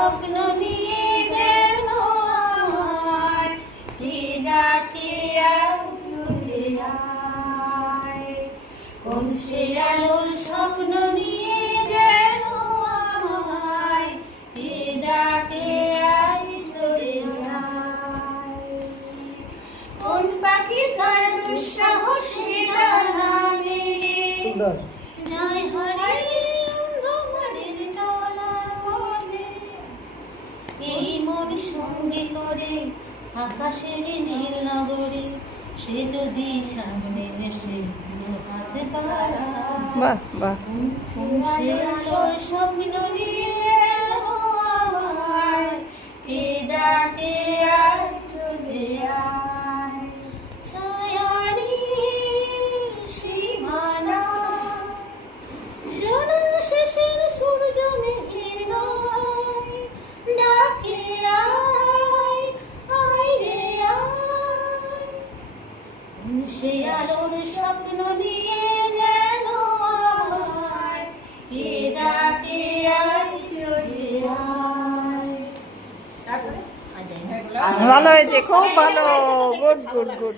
স্বপ্ন নিয়ে যেন আমার কে ডাকে আয় চলে আয়। কোন সে আলোর স্বপ্ন নিয়ে যেন আমায় কে ডাকে আয় চলে আয়। কোন পাখি তার দুঃসাহসে ডানা মেলে যায় হারিয়ে অন্ধকারের তলার মধ্যে। এই মন সঙ্গে করে আকাশের নীল নগরে সে যদি সামনে এসে হাতে পারা সে আলোর স্বপ্ন নিয়ে আমায় কে ডাকে আয় চলে আয়। ছায়ারি সীমানা শোনো শেষের সূর্য মেঘের গায় ডাকে আয় আয় রে আয়। সে আলোর স্বপ্ন নিয়ে যেন আমায় কে ডাকে আয় চলে আয়। ভালো হয়েছে, খুব ভালো, গুড গুড গুড।